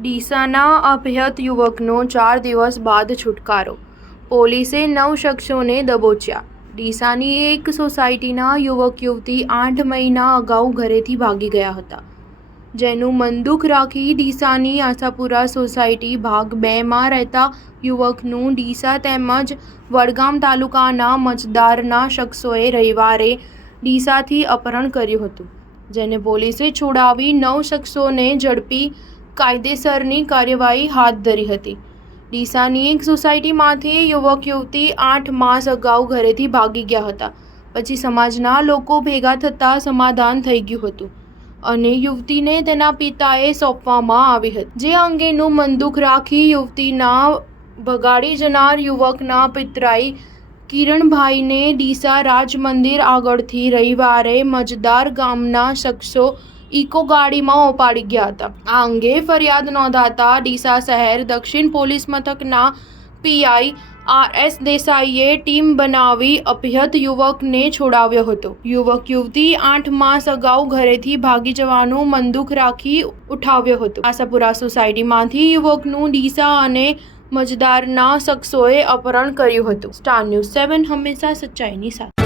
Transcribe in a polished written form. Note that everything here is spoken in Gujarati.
ડીસાના અભ્યત યુવકનો 4 દિવસ બાદ છુટકારો. પોલીસે 9 શખ્સોને દબોચ્યા. ડીસાની એક સોસાયટીના યુવક યુવતી 8 મહિના અગાઉ ઘરેથી ભાગી ગયા હતા, જેનું મનદુખ રાખી ડીસાની આશાપુરા સોસાયટી ભાગ 2માં રહેતા યુવકનું ડીસા તેમજ વડગામ તાલુકાના મજદારના શખ્સોએ રવિવારે ડીસાથી અપહરણ કર્યું હતું, જેને પોલીસે છોડાવી 9 શખ્સોને ઝડપી કાયદેસરની કાર્યવાહી હાથ ધરી હતી. ડીસાની એક સોસાયટીમાંથી યુવક યુવતી 8 માસ અગાઉ ઘરેથી ભાગી ગયા હતા. પછી સમાજના લોકો ભેગા થતાં સમાધાન થઈ ગયું હતું અને યુવતીને તેના પિતાએ સોંપવામાં આવી હતી, જે અંગેનું મનદુખ રાખી યુવતીના ભગાડી જનાર યુવકના પિતરાઈ કિરણભાઈને ડીસા રાજ મંદિર આગળથી રવિવારે મજદાર ગામના શખ્સો ઇકો ગાડીમાં ઉપાડી ગયા હતા. આ અંગે ફરિયાદ નોંધાતા ડીસા શહેર દક્ષિણ પોલીસ મથકના પીઆઈ આર.એસ. દેસાઈએ ટીમ બનાવી અભ્યત યુવકને છોડાવ્યો હતો. યુવક યુવતી 8 માસ અગાઉ ઘરેથી ભાગી જવાનું મનદુખ રાખી ઉઠાવ્યો હતો. આશાપુરા સોસાયટીમાંથી યુવકનું ડીસા અને મજદારના શખ્સોએ અપહરણ કર્યું હતું. સ્ટાર ન્યૂઝ 7 હંમેશા સચ્ચાઈની સાથે.